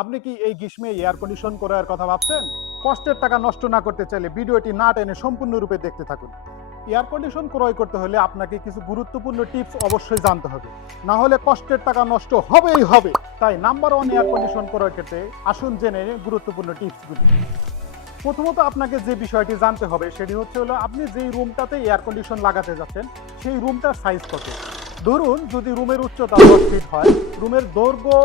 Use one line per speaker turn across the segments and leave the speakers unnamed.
আপনি কি এই গ্রীষ্মে এয়ার কন্ডিশন করার কথা ভাবছেন? কষ্টের টাকা নষ্ট না করতে চাইলে ভিডিওটি না টেনে সম্পূর্ণরূপে দেখতে থাকুন। এয়ার কন্ডিশন ক্রয় করতে হলে আপনাকে কিছু গুরুত্বপূর্ণ টিপস অবশ্যই জানতে হবে। না হলে কষ্টের টাকা নষ্ট হবেই হবে। তাই নাম্বার ওয়ান এয়ার কন্ডিশন ক্রয় করতে আসুন জেনে গুরুত্বপূর্ণ টিপসগুলি প্রথমত আপনাকে যে বিষয়টি জানতে হবে সেটি হচ্ছে হলো আপনি যেই রুমটাতে এয়ার কন্ডিশন লাগাতে যাচ্ছেন, সেই রুমটার সাইজ কত? ধরুন যদি রুমের উচ্চতা দশ ফিট হয় রুমের দৈর্ঘ্য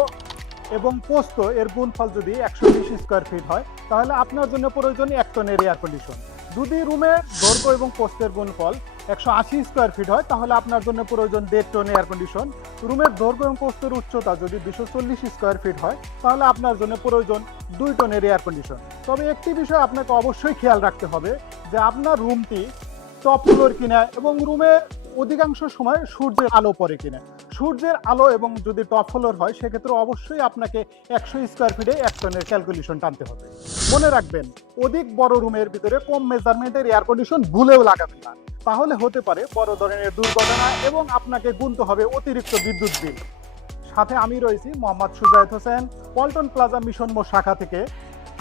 এবং পোস্ত এর গুণফল যদি একশো বিশ স্কোয়ার ফিট হয়, তাহলে আপনার জন্য প্রয়োজন এক টনের এয়ার কন্ডিশন যদি রুমের দৈর্ঘ্য এবং পোস্তের গুণফল একশো আশি স্কোয়ার ফিট হয়, তাহলে আপনার জন্য প্রয়োজন দেড় টন এয়ার কন্ডিশন রুমের দৈর্ঘ্য এবং পোস্তের উচ্চতা যদি দুশো চল্লিশ স্কোয়ার ফিট হয়, তাহলে আপনার জন্য প্রয়োজন দুই টনের এয়ার কন্ডিশন তবে একটি বিষয় আপনাকে অবশ্যই খেয়াল রাখতে হবে, যে আপনার রুমটি টপ ফ্লোর কিনা এবং রুমের অধিকাংশ সময় সূর্যের আলো পড়ে কিনা। সূর্যের আলো এবং যদি টপ ফ্লোর হয় সেক্ষেত্রে অবশ্যই আপনাকে একশো স্কোয়ার ফিটে এক টনের ক্যালকুলেশন টানতে হবে। মনে রাখবেন অধিক বড় রুমের ভিতরে কম মেজারমেন্টের এয়ার কন্ডিশন ভুলেও লাগাবেন না। তাহলে হতে পারে বড় ধরনের দুর্ঘটনা এবং আপনাকে গুনতে হবে অতিরিক্ত বিদ্যুৎ বিল। সাথে আমি রয়েছি মোহাম্মদ সুজায়ত হোসেন পল্টন প্লাজা মিশন মো শাখা থেকে।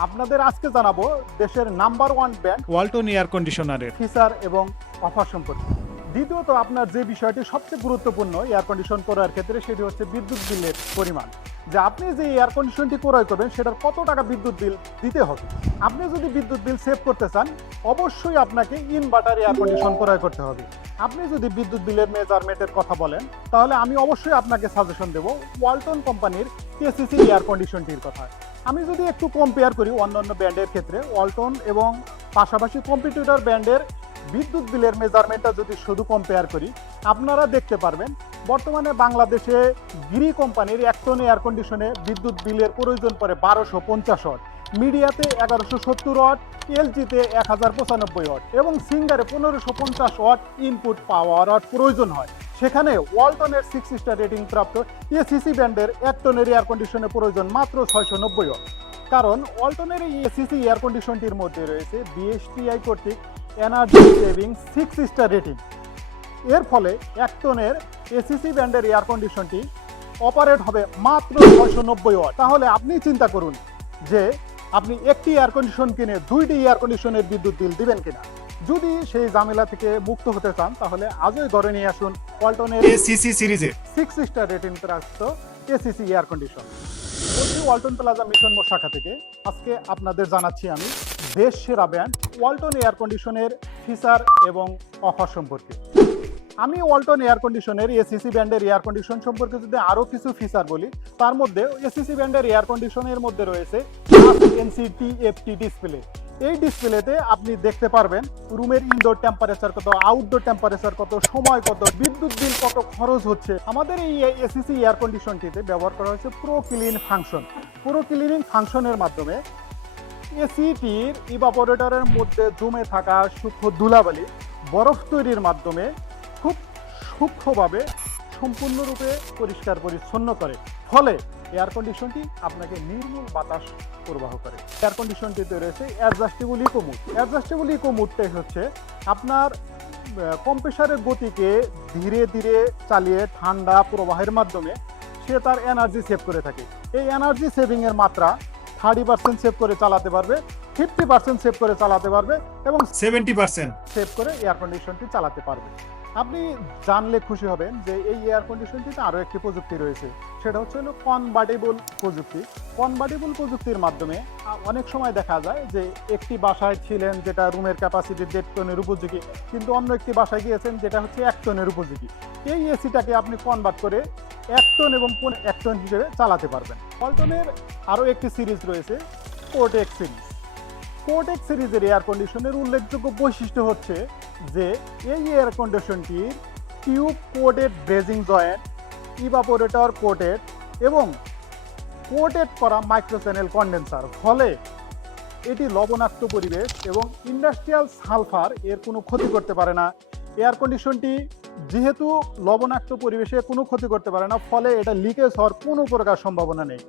আপনাদের আজকে জানাব দেশের number one brand
Walton air কন্ডিশনারের
feature এবং অফার সম্পর্কে। দ্বিতীয়ত আপনার যে বিষয়টি সবচেয়ে গুরুত্বপূর্ণ এয়ার কন্ডিশন করার ক্ষেত্রে সেটি হচ্ছে বিদ্যুৎ বিলের পরিমাণ। যে আপনি যে এয়ার কন্ডিশনটি ক্রয় করবেন, সেটার কত টাকা বিদ্যুৎ বিল দিতে হবে? আপনি যদি বিদ্যুৎ বিল সেভ করতে চান, অবশ্যই আপনাকে ইনভার্টার এয়ার কন্ডিশন ক্রয় করতে হবে। আপনি যদি বিদ্যুৎ বিলের মেজারমেন্টের কথা বলেন, তাহলে আমি অবশ্যই আপনাকে সাজেশন দেব ওয়ালটন কোম্পানির কেসিসি এয়ার কন্ডিশনটির কথা। আমি যদি একটু কম্পেয়ার করি অন্যান্য ব্র্যান্ডের ক্ষেত্রে ওয়ালটন এবং পাশাপাশি কম্পিটিটর ব্র্যান্ডের বিদ্যুৎ বিলের মেজারমেন্টটা যদি শুধু কম্পেয়ার করি, আপনারা দেখতে পারবেন, বর্তমানে বাংলাদেশে গিরি কোম্পানির এক টন এয়ার কন্ডিশনে বিদ্যুৎ বিলের প্রয়োজন পড়ে বারোশো পঞ্চাশ ওয়াট। মিডিয়াতে এগারোশো সত্তর ওয়াট, এলজিতে এক হাজার পঁচানব্বই ওয়াট এবং সিঙ্গারে পনেরোশো পঞ্চাশ ওয়াট ইনপুট পাওয়ার ওয়াট প্রয়োজন হয়। সেখানে ওয়ালটনের সিক্স স্টার রেটিং প্রাপ্ত এসিসি ব্র্যান্ডের এক টনের এয়ার কন্ডিশনের প্রয়োজন মাত্র ছয়শো নব্বই ওয়াট। কারণ ওয়ালটনের এই এসিসি এয়ার কন্ডিশনটির মধ্যে রয়েছে বিএসটিআই কর্তৃক energy saving six star rating এর ফলে এক টনের এসিসি ব্র্যান্ডের এয়ার কন্ডিশনটি অপারেট হবে মাত্র ছয়শো নব্বই ওয়াট তাহলে আপনি চিন্তা করুন যে আপনি একটি এয়ার কন্ডিশন কিনে দুইটি এয়ার কন্ডিশনের বিদ্যুৎ বিল দিবেন কিনা। যদি সেই ঝামেলা থেকে মুক্ত হতে চান তাহলে আজই ধরে নিয়ে আসুন পল্টনের
এসিসি সিরিজের
সিক্স স্টার রেটিং প্রাপ্ত ACC air condition Walton plaza mission মোড় শাখা থেকে আজকে আপনাদের জানাচ্ছি আমি দেশ সেরা ব্র্যান্ড ওয়ালটন এয়ার কন্ডিশনের ফিচার এবং অফার সম্পর্কে। আমি ওয়ালটন এয়ার কন্ডিশনের এসিসি ব্র্যান্ডের এয়ার কন্ডিশন সম্পর্কে যদি আরও কিছু ফিচার বলি, তার মধ্যে এসিসি ব্র্যান্ডের এয়ার কন্ডিশনের মধ্যে রয়েছে এনসিটি এফটি ডিসপ্লে এই ডিসপ্লেতে আপনি দেখতে পারবেন রুমের ইনডোর টেম্পারেচার কত আউটডোর টেম্পারেচার কত, সময় কত, বিদ্যুৎ বিল কত খরচ হচ্ছে। আমাদের এই এসিসি এয়ার কন্ডিশনটিতে ব্যবহার করা হয়েছে pro clean function pro cleaning ফাংশনের মাধ্যমে এসিটির ইভাপোরেটরের মধ্যে জমে থাকা সূক্ষ্ম ধুলাবালি বরফ তৈরির মাধ্যমে খুব সূক্ষ্মভাবে সম্পূর্ণরূপে পরিষ্কার পরিচ্ছন্ন করে। ফলে এয়ার কন্ডিশনটি আপনাকে নির্মূল বাতাস প্রবাহ করে। এয়ার কন্ডিশনটিতে রয়েছে adjustable eco mode adjustable eco মুডটাই হচ্ছে আপনার কম্প্রেসারের গতিকে ধীরে ধীরে চালিয়ে ঠান্ডা প্রবাহের মাধ্যমে সে তার এনার্জি সেভ করে থাকে। এই এনার্জি সেভিংয়ের মাত্রা থার্টি পার্সেন্ট সেভ করে চালাতে পারবে ফিফটি পার্সেন্ট সেভ করে চালাতে পারবে এবং
সেভেন্টি পার্সেন্ট
সেভ করে এয়ার কন্ডিশনটি চালাতে পারবে। আপনি জানলে খুশি হবেন যে এই এয়ার কন্ডিশনটিতে আরও একটি প্রযুক্তি রয়েছে। সেটা হচ্ছে হলো কনভার্টেবল প্রযুক্তি। কনভার্টেবল প্রযুক্তির মাধ্যমে অনেক সময় দেখা যায় যে একটি বাসায় ছিলেন যেটা রুমের ক্যাপাসিটি দেড় টনের উপযোগী, কিন্তু অন্য একটি বাসায় গিয়েছেন যেটা হচ্ছে এক টনের উপযোগী। এই এসিটাকে আপনি কনভার্ট করে এক টন এবং এক টন হিসেবে চালাতে পারবেন। পল্টনের আরও একটি সিরিজ রয়েছে কোটেক সিরিজ কোটেক সিরিজের এয়ার কন্ডিশনের উল্লেখযোগ্য বৈশিষ্ট্য হচ্ছে যে এই air কন্ডিশনটির tube coated brazing joint evaporator coated এবং কোটেড করা মাইক্রো চ্যানেল কন্ডেন্সার ফলে এটি লবণাক্ত পরিবেশ এবং ইন্ডাস্ট্রিয়াল সালফার এর কোনো ক্ষতি করতে পারে না। এয়ার কন্ডিশনটি যেহেতু লবণাক্ত পরিবেশে কোনো ক্ষতি করতে পারে না, ফলে এটা লিকেজ হওয়ার কোনো প্রকার সম্ভাবনা নেই।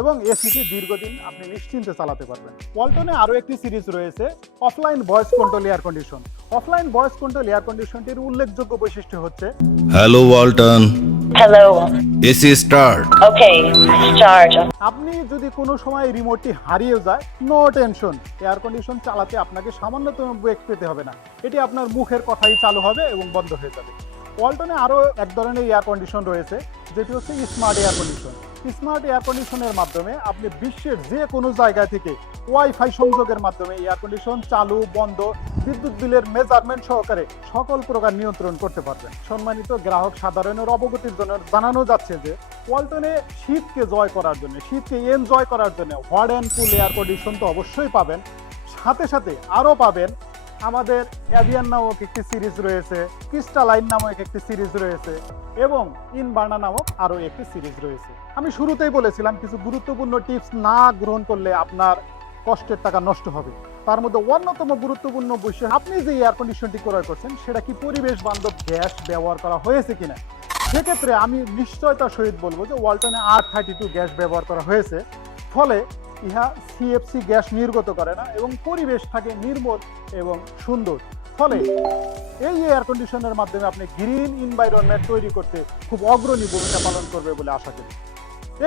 এবং এসিটি দীর্ঘদিন আপনি নিশ্চিন্তে চালাতে পারবেন। ওয়ালটনে আরও একটি সিরিজ রয়েছে offline voice control air condition offline voice control air কন্ডিশনটির উল্লেখযোগ্য বৈশিষ্ট্য হচ্ছে
hello Walton
Hello.
AC start
Okay, start.
আপনি যদি কোনো সময় রিমোটটি হারিয়ে যায় নো টেনশন এয়ার কন্ডিশন চালাতে আপনাকে সামান্যতম ব্রেক পেতে হবে না। এটি আপনার মুখের কথাই চালু হবে এবং বন্ধ হয়ে যাবে। ওয়ালটনে আরও এক ধরনের এয়ার কন্ডিশন রয়েছে যেটি হচ্ছে smart air condition smart air কন্ডিশনের মাধ্যমে আপনি বিশ্বের যে কোনো জায়গা থেকে ওয়াইফাই সংযোগের মাধ্যমে এয়ার কন্ডিশন চালু, বন্ধ, বিদ্যুৎ বিলের মেজারমেন্ট সহকারে সকল প্রকার নিয়ন্ত্রণ করতে পারবেন। সম্মানিত গ্রাহক সাধারণের অবগতির জন্য জানানো যাচ্ছে যে ওয়ালটনে শীতকে জয় করার জন্য, শীতকে এনজয় করার জন্য hot and cool air condition তো অবশ্যই পাবেন। সাথে সাথে আরও পাবেন আমাদের অ্যাভিয়ান নামক একটি সিরিজ রয়েছে ক্রিস্টালাইন নামক একটি সিরিজ রয়েছে এবং ইনবার্না নামক আরও একটি সিরিজ রয়েছে। আমি শুরুতেই বলেছিলাম, কিছু গুরুত্বপূর্ণ টিপস না গ্রহণ করলে আপনার কষ্টের টাকা নষ্ট হবে। তার মধ্যে অন্যতম গুরুত্বপূর্ণ বিষয় আপনি যে এয়ার কন্ডিশনটি ক্রয় করছেন, সেটা কি পরিবেশ বান্ধব গ্যাস ব্যবহার করা হয়েছে কিনা? সেক্ষেত্রে আমি নিশ্চয়তার সহিত বলব যে ওয়ালটনে আর থার্টি টু গ্যাস ব্যবহার করা হয়েছে। ফলে ইহা সিএফসি গ্যাস নির্গত করে না এবং পরিবেশ থাকে নির্মল এবং সুন্দর। ফলে এই এয়ার কন্ডিশনের মাধ্যমে আপনি গ্রিন এনভায়রনমেন্ট তৈরি করতে খুব অগ্রণী ভূমিকা পালন করবে বলে আশা করি।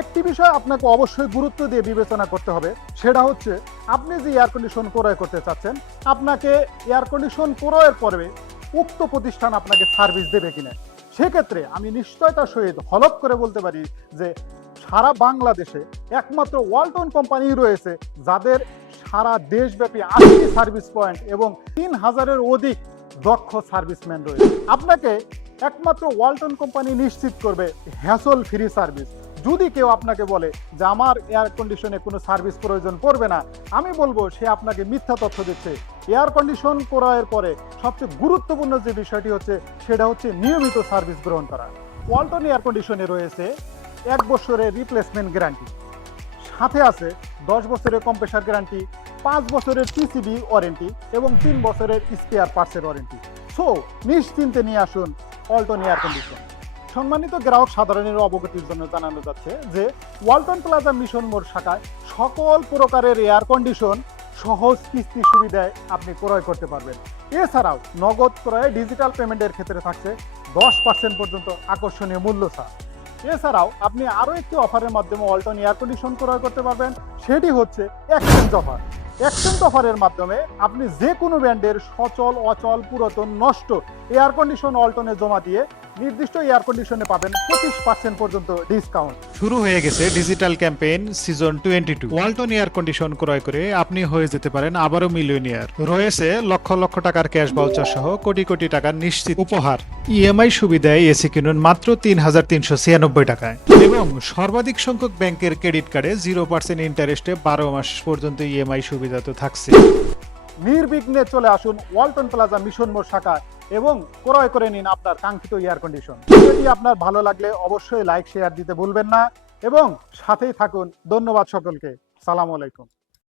একটি বিষয় আপনাকে অবশ্যই গুরুত্ব দিয়ে বিবেচনা করতে হবে, সেটা হচ্ছে আপনি যে এয়ার কন্ডিশন ক্রয় করতে চাচ্ছেন, আপনাকে এয়ার কন্ডিশন ক্রয়ের পরে উক্ত প্রতিষ্ঠান আপনাকে সার্ভিস দেবে কিনা? সেক্ষেত্রে আমি নিশ্চয়তার সহিত হলপ করে বলতে পারি যে সারা বাংলাদেশে একমাত্র ওয়ালটন কোম্পানি রয়েছে যাদের সারা দেশব্যাপী আশি সার্ভিস পয়েন্ট এবং তিন হাজারের অধিক দক্ষ সার্ভিসম্যান রয়েছে। আপনাকে একমাত্র ওয়ালটন কোম্পানি নিশ্চিত করবে হ্যাসল ফ্রি সার্ভিস। যদি কেউ আপনাকে বলে যে আমার এয়ার কন্ডিশনে কোনো সার্ভিস প্রয়োজন পড়বে না, আমি বলব সে আপনাকে মিথ্যা তথ্য দিচ্ছে। এয়ার কন্ডিশন করার পরে সবচেয়ে গুরুত্বপূর্ণ যে বিষয়টি হচ্ছে, সেটা হচ্ছে নিয়মিত সার্ভিস গ্রহণ করা। ওয়ালটন এয়ার কন্ডিশনে রয়েছে এক বছরের রিপ্লেসমেন্ট গ্যারান্টি সাথে আছে দশ বছরের কম্প্রেসার গ্যারান্টি পাঁচ বছরের পিসিবি ওয়ারেন্টি এবং তিন বছরের স্পেয়ার পার্টসের ওয়ারেন্টি সো নিশ্চিন্তে নিয়ে আসুন অল্টন এয়ার কন্ডিশন সম্মানিত গ্রাহক সাধারণের অবগতির জন্য জানানো যাচ্ছে যে ওয়ালটন প্লাজা মিশন মোড় শাখায় সকল প্রকারের এয়ার কন্ডিশন সহজ কিস্তি সুবিধায় আপনি ক্রয় করতে পারবেন। এছাড়াও নগদ ক্রয়ে ডিজিটাল পেমেন্টের ক্ষেত্রে থাকছে দশ পার্সেন্ট পর্যন্ত আকর্ষণীয় মূল্য ছাড়। এছাড়াও আপনি আরও একটি অফারের মাধ্যমে অল্টন এয়ার কন্ডিশন ক্রয় করতে পারবেন। সেটি হচ্ছে এক্সচেঞ্জ অফার এক্সচেঞ্জ অফারের মাধ্যমে আপনি যে কোনো ব্র্যান্ডের সচল, অচল, পুরাতন, নষ্ট এয়ার কন্ডিশন অল্টনে জমা দিয়ে নির্দিষ্ট এয়ার কন্ডিশনে পাবেন পঁচিশ পার্সেন্ট পর্যন্ত ডিসকাউন্ট
শুরু হয়ে গেছে digital campaign season twenty two Walton air condition ক্রয় করে আপনি হয়ে যেতে পারেন আবারও মিলিয়নিয়ার রয়েছে লক্ষ লক্ষ টাকার ক্যাশ বাউচার সহ কোটি কোটি টাকার নিশ্চিত উপহার। ইএমআই সুবিধায় এসি কিনুন মাত্র তিন হাজার তিনশো ছিয়ানব্বই টাকায়। এবং সর্বাধিক সংখ্যক ব্যাংকের ক্রেডিট কার্ডে জিরো পার্সেন্ট ইন্টারেস্টে বারো মাস পর্যন্ত ইএমআই সুবিধা তো থাকছে।
নির্বিঘ্নে চলে আসুন ওয়ালটন প্লাজা মিশন মোড় শাখায়। এবং ক্রয় করে নিন আপনার কাঙ্ক্ষিত এয়ার কন্ডিশন ভিডিওটি আপনার ভালো লাগলে অবশ্যই লাইক শেয়ার দিতে ভুলবেন না এবং সাথেই থাকুন। ধন্যবাদ সকলকে। সালাম আলাইকুম।